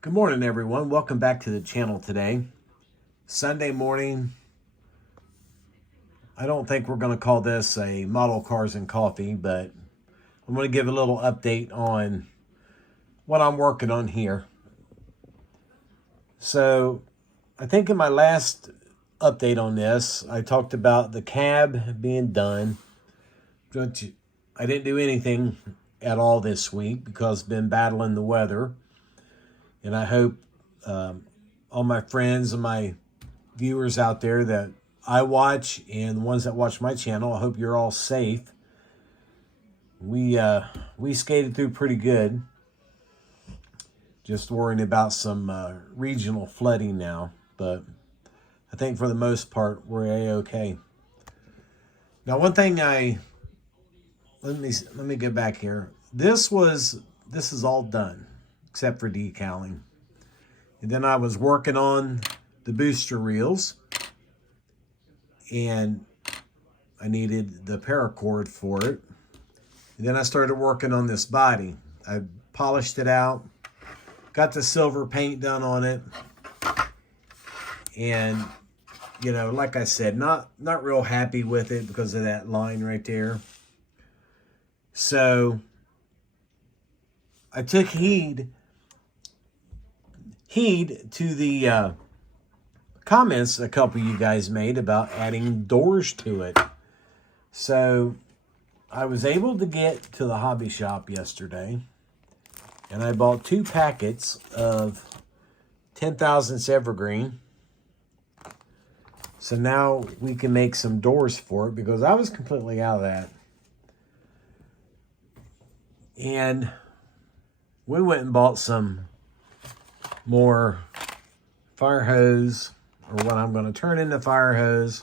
Good morning, everyone. Welcome back to the channel today. Sunday morning. I don't think we're going to call this a model cars and coffee, but I'm going to give a little update on what I'm working on here. So I think in my last update on this, I talked about the cab being done. I didn't do anything at all this week because I've been battling the weather. And I hope all my friends and my viewers out there that I watch and the ones that watch my channel, I hope you're all safe. We skated through pretty good. Just worrying about some regional flooding now, but I think for the most part we're a-okay. Now, one thing let me get back here. This is all done except for decaling. And then I was working on the booster reels, and I needed the paracord for it. And then I started working on this body. I polished it out, got the silver paint done on it, and like I said, not real happy with it because of that line right there. So I took heed to the comments a couple of you guys made about adding doors to it. So I was able to get to the hobby shop yesterday, and I bought 2 packets of 10,000ths evergreen. So now we can make some doors for it because I was completely out of that. And we went and bought some more fire hose, or what I'm going to turn into fire hose.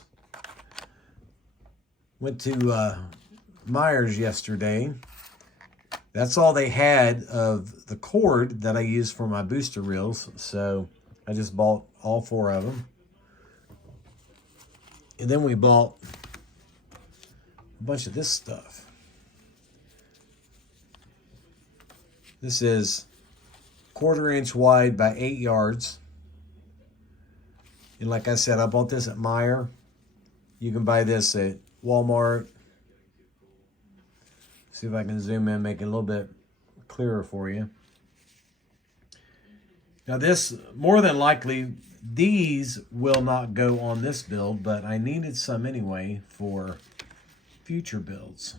Went to Myers yesterday. That's all they had of the cord that I use for my booster reels. So I just bought all 4 of them. And then we bought a bunch of this stuff. This is 1/4 inch wide by 8 yards. And like I said, I bought this at Meijer. You can buy this at Walmart. See if I can zoom in, make it a little bit clearer for you. Now this, more than likely, these will not go on this build, but I needed some anyway for future builds.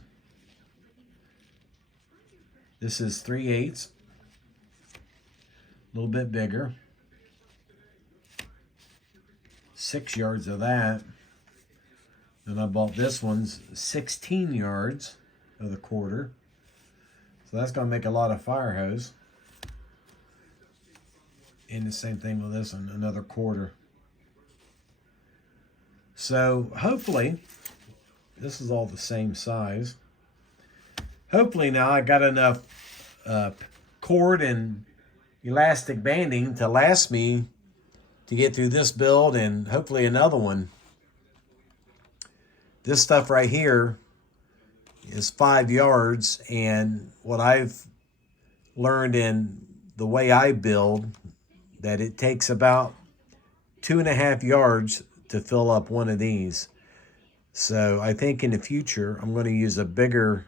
This is 3/8. A little bit bigger. 6 yards of that. Then I bought this one's 16 yards of the 1/4. So that's going to make a lot of fire hose. And the same thing with this one, another 1/4. So hopefully, this is all the same size. Hopefully now I got enough cord and elastic banding to last me to get through this build and hopefully another one. This stuff right here is 5 yards, and what I've learned in the way I build, that it takes about 2.5 yards to fill up one of these. So I think in the future I'm going to use a bigger,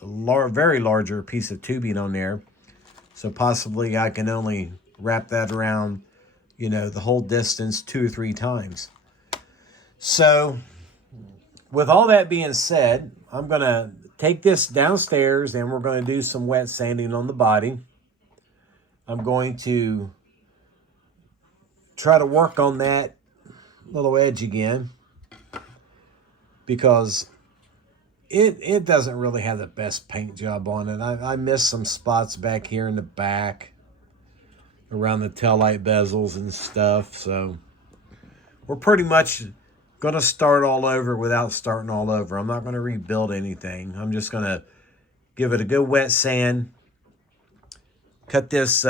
very larger piece of tubing on there. So possibly I can only wrap that around, the whole distance 2 or 3 times. So with all that being said, I'm going to take this downstairs and we're going to do some wet sanding on the body. I'm going to try to work on that little edge again because it doesn't really have the best paint job on it. I missed some spots back here in the back around the taillight bezels and stuff. So we're pretty much going to start all over without starting all over. I'm not going to rebuild anything. I'm just going to give it a good wet sand. Cut this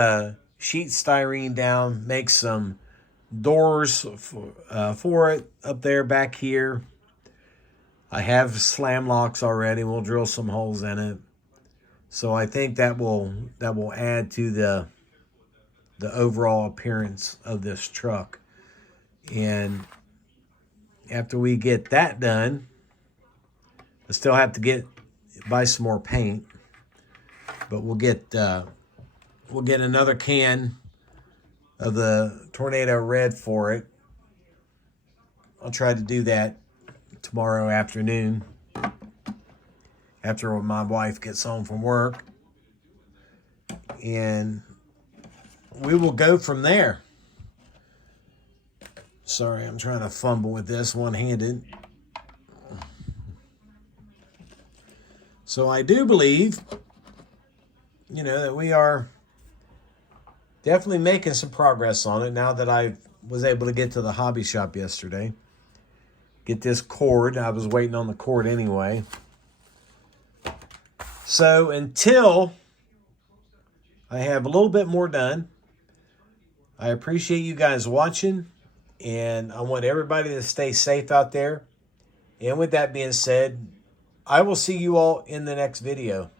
sheet styrene down. Make some doors for it up there back here. I have slam locks already. We'll drill some holes in it. So I think that will add to the the overall appearance of this truck. And after we get that done, I still have to buy some more paint, but we'll get another can of the Tornado Red for it. I'll try to do that tomorrow afternoon after my wife gets home from work, and we will go from there. Sorry, I'm trying to fumble with this one-handed. So I do believe, that we are definitely making some progress on it now that I was able to get to the hobby shop yesterday. Get this cord. I was waiting on the cord anyway. So until I have a little bit more done, I appreciate you guys watching, and I want everybody to stay safe out there. And with that being said, I will see you all in the next video.